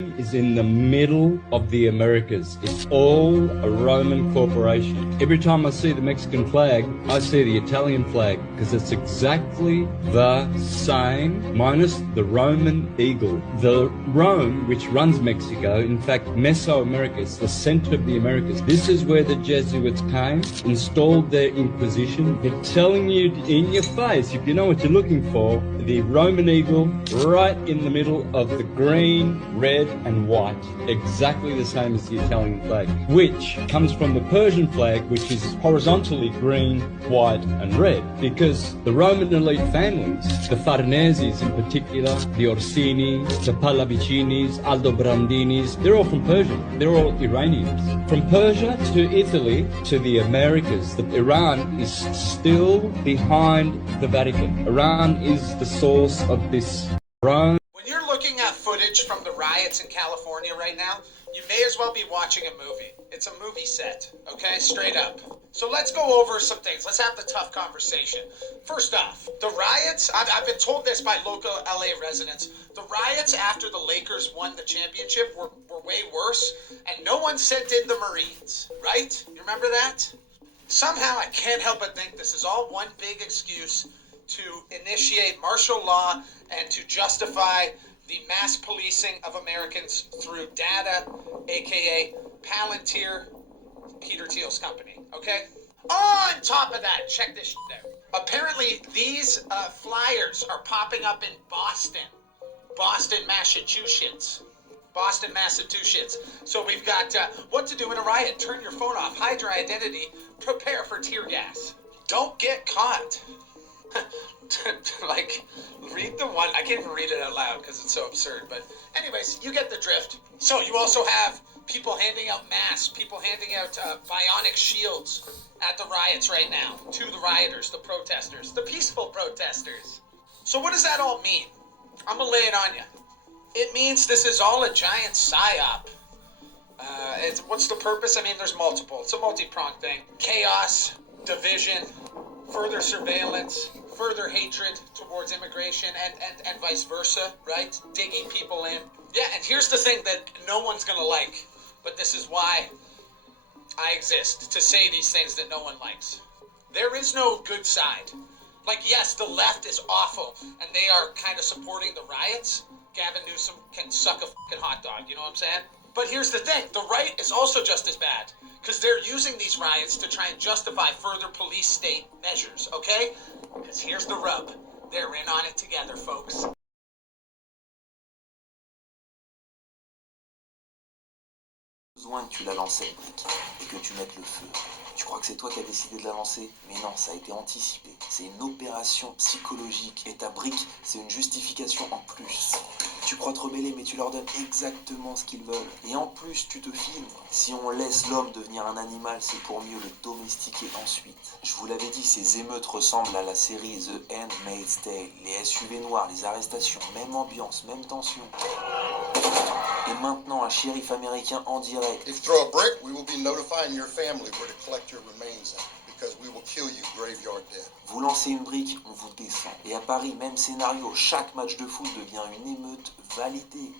is in the middle of the Americas. It's all a Roman corporation. Every time I see the Mexican flag, I see the Italian flag because it's exactly the same, minus the Roman eagle. The Rome, which runs Mexico, in fact, Mesoamerica, it's the center of the Americas. This is where the Jesuits came, installed their Inquisition. They're telling you in your face, if you know what you're looking for, the Roman eagle right in the middle of the green, red, and white, exactly the same as the Italian flag, which comes from the Persian flag, which is horizontally green, white, and red, because the Roman elite families, the Farneses in particular, the Orsinis, the Pallavicinis, Aldobrandinis, they're all from Persia. They're all Iranians. From Persia to Italy to the Americas, Iran is still behind the Vatican. Iran is the source of this Rome. When you're looking at footage from the riots in California right now, you may as well be watching a movie. It's a movie set, okay? Straight up. So let's go over some things. Let's have the tough conversation. First off, the riots, I've been told this by local LA residents, the riots after the Lakers won the championship were way worse, and no one sent in the Marines, right? You remember that? Somehow I can't help but think this is all one big excuse to initiate martial law and to justify the mass policing of Americans through data, aka Palantir, Peter Thiel's company, okay? On top of that, check this shit out. Apparently, these flyers are popping up in Boston, Massachusetts. Boston, Massachusetts. So we've got what to do in a riot. Turn your phone off, hide your identity, prepare for tear gas. Don't get caught. Like, read the one. I can't even read it out loud because it's so absurd. But anyways, you get the drift. So you also have people handing out masks, people handing out bionic shields at the riots right now to the rioters, the protesters, the peaceful protesters. So what does that all mean? I'm going to lay it on you. It means this is all a giant psyop. What's the purpose? I mean, there's multiple. It's a multi-pronged thing. Chaos, division, further surveillance, further hatred towards immigration, and vice versa, right? Digging people in. Yeah, and here's the thing that no one's gonna like, but this is why I exist, to say these things that no one likes. There is no good side. Like, yes, the left is awful, and they are kind of supporting the riots. Gavin Newsom can suck a fucking hot dog, you know what I'm saying? But here's the thing, the right is also just as bad, because they're using these riots to try and justify further police state measures, okay? Because here's the rub, they're in on it together, folks. Besoin que tu la lances cette brique et que tu mettes le feu. Tu crois que c'est toi qui as décidé de la lancer? Mais non, ça a été anticipé. C'est une opération psychologique et ta brique, c'est une justification en plus. Tu crois te rebeller, mais tu leur donnes exactement ce qu'ils veulent. Et en plus, tu te filmes. Si on laisse l'homme devenir un animal, c'est pour mieux le domestiquer ensuite. Je vous l'avais dit, ces émeutes ressemblent à la série The Handmaid's Tale. Les SUV noirs, les arrestations, même ambiance, même tension. Et maintenant, un shérif américain en direct. If you throw a brick, we will be notifying your family where to collect your remains at, because we will kill you graveyard dead. Vous lancez une brique, on vous descend. Et à Paris, même scénario, chaque match de foot devient une émeute validée.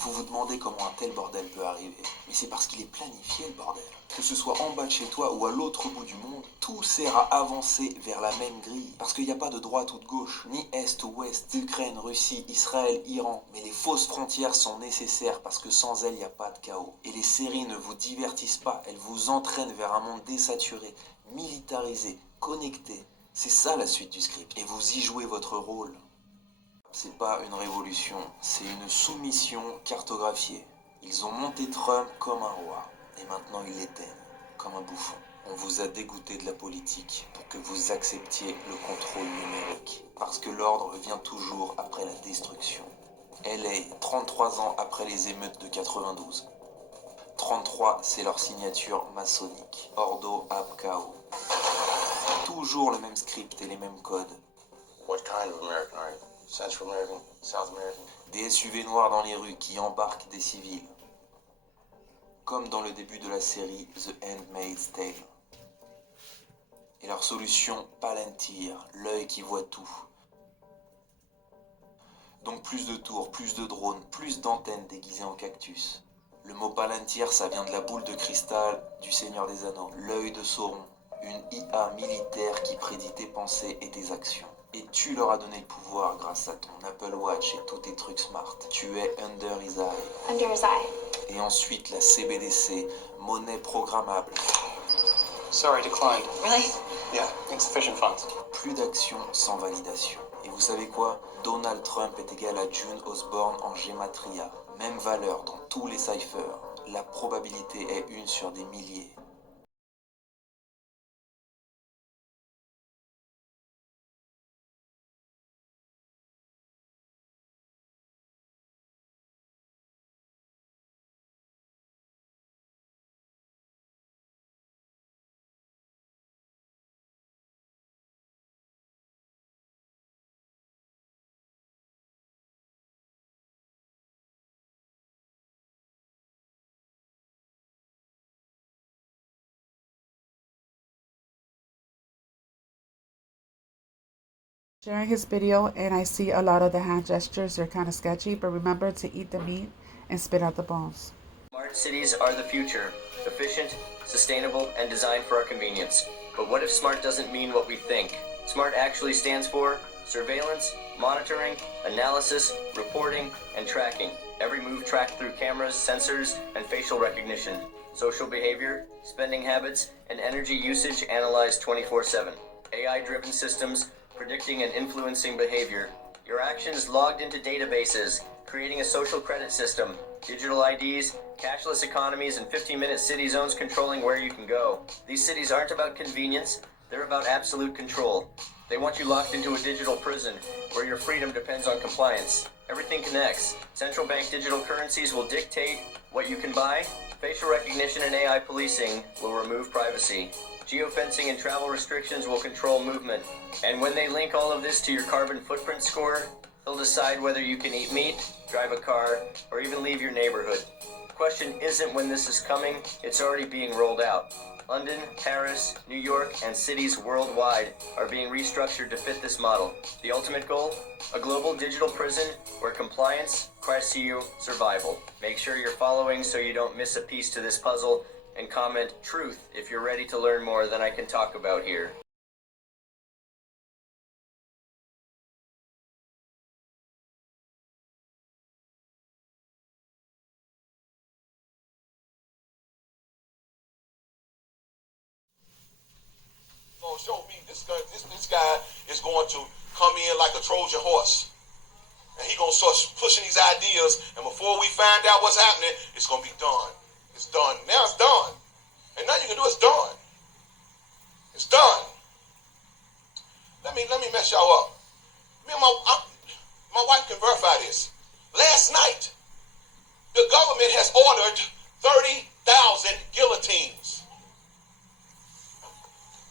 Vous vous demandez comment un tel bordel peut arriver. Mais c'est parce qu'il est planifié, le bordel. Que ce soit en bas de chez toi ou à l'autre bout du monde, tout sert à avancer vers la même grille. Parce qu'il n'y a pas de droite ou de gauche, ni est ou ouest, Ukraine, Russie, Israël, Iran. Mais les fausses frontières sont nécessaires parce que sans elles, il n'y a pas de chaos. Et les séries ne vous divertissent pas, elles vous entraînent vers un monde désaturé, militarisé, connecté. C'est ça la suite du script. Et vous y jouez votre rôle. C'est pas une révolution, c'est une soumission cartographiée. Ils ont monté Trump comme un roi, et maintenant ils l'éteignent, comme un bouffon. On vous a dégoûté de la politique pour que vous acceptiez le contrôle numérique. Parce que l'ordre vient toujours après la destruction. LA, 33 ans après les émeutes de 92. 33, c'est leur signature maçonnique. Ordo ab Chao. Toujours le même script et les mêmes codes. What kind of American are you? Central American? South American? Des SUV noirs dans les rues qui embarquent des civils. Comme dans le début de la série The Handmaid's Tale. Et leur solution, Palantir, l'œil qui voit tout. Donc plus de tours, plus de drones, plus d'antennes déguisées en cactus. Le mot Palantir, ça vient de la boule de cristal du Seigneur des Anneaux, l'œil de Sauron, une IA militaire qui prédit tes pensées et tes actions. Et tu leur as donné le pouvoir grâce à ton Apple Watch et tous tes trucs smart. Tu es Under His Eye. Under his eye. Et ensuite la CBDC, monnaie programmable. Sorry, declined. Really? Yeah, insufficient funds. Plus d'action sans validation. Et vous savez quoi? Donald Trump est égal à June Osborne en Gematria. Même valeur dans tous les ciphers. La probabilité est 1 sur des milliers. Sharing his video and I see a lot of the hand gestures are kind of sketchy, but remember to eat the meat and spit out the bones. Smart cities are the future, efficient, sustainable, and designed for our convenience. But what if smart doesn't mean what we think? SMART actually stands for surveillance, monitoring, analysis, reporting, and tracking. Every move tracked through cameras, sensors, and facial recognition. Social behavior, spending habits, and energy usage analyzed 24/7. AI-driven systems predicting and influencing behavior. Your actions logged into databases, creating a social credit system, digital IDs, cashless economies, and 15-minute city zones controlling where you can go. These cities aren't about convenience, they're about absolute control. They want you locked into a digital prison where your freedom depends on compliance. Everything connects. Central bank digital currencies will dictate what you can buy. Facial recognition and AI policing will remove privacy. Geofencing and travel restrictions will control movement. And when they link all of this to your carbon footprint score, they'll decide whether you can eat meat, drive a car, or even leave your neighborhood. The question isn't when this is coming, it's already being rolled out. London, Paris, New York, and cities worldwide are being restructured to fit this model. The ultimate goal? A global digital prison where compliance cries to you survival. Make sure you're following so you don't miss a piece to this puzzle, and comment truth if you're ready to learn more than I can talk about here. Gonna show me this guy is going to come in like a Trojan horse, and he gonna start pushing these ideas, and before we find out what's happening, it's gonna be done. It's done. Now it's done. And nothing you can do, it's done. It's done. Let me mess y'all up. Me and my wife can verify this. Last night, the government has ordered 30,000 guillotines.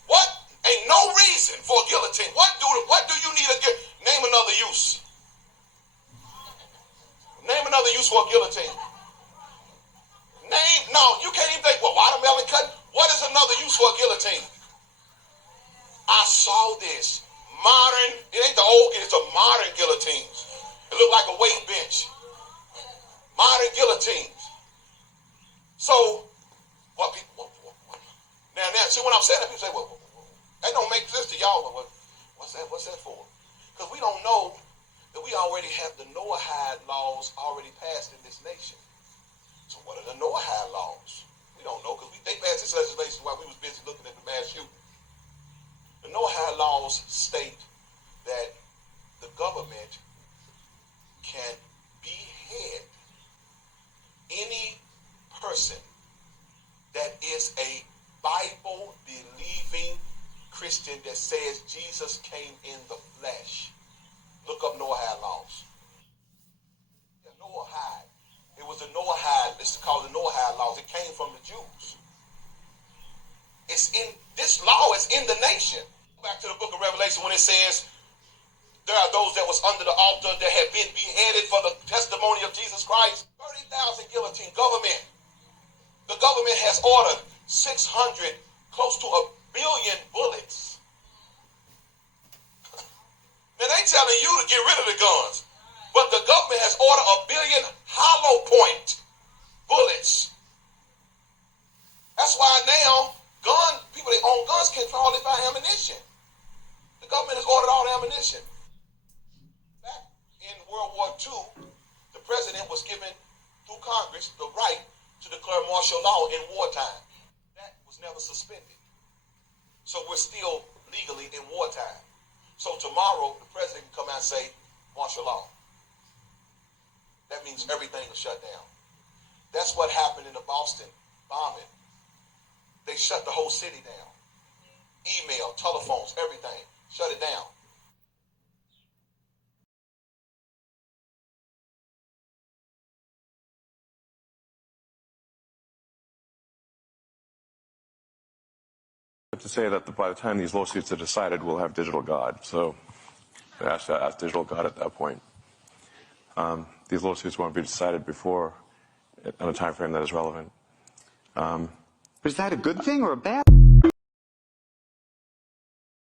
What? Ain't no reason for a guillotine. What do you need a guillotine? Name another use. Name another use for a guillotine. No, you can't even think, well, watermelon cut? What is another use for a guillotine? I saw this. Modern, it ain't the old, it's a modern guillotines. It look like a weight bench. Modern guillotines. So, what people, now, see what I'm saying? People say, well, that don't make sense to y'all. What's that for? Because we don't know that we already have the Noahide laws already passed in this nation. So what are the Noahide laws? We don't know because they passed this legislation while we was busy looking at the mass shooting. The Noahide laws state that the government can behead any person that is a Bible-believing Christian that says Jesus came in the flesh. Look up Noahide laws. Yeah, Noahide. It was the Noahide, this is called the Noahide laws. It came from the Jews. This law is in the nation. Back to the book of Revelation when it says, there are those that was under the altar that had been beheaded for the testimony of Jesus Christ. 30,000 guillotine government. The government has ordered 600, close to 1 billion bullets. Now they telling you to get rid of the guns. But the government has ordered 1 billion hollow point bullets. That's why now people that own guns can hardly buy ammunition. The government has ordered all the ammunition. Back in World War II, the president was given, through Congress, the right to declare martial law in wartime. That was never suspended. So we're still legally in wartime. So tomorrow, the president can come out and say martial law. That means everything is shut down. That's what happened in the Boston bombing. They shut the whole city down. Email, telephones, everything. Shut it down. To say that by the time these lawsuits are decided, we'll have Digital God. So I asked Digital God at that point. These lawsuits won't be decided before on a time frame that is relevant. Is that a good thing or a bad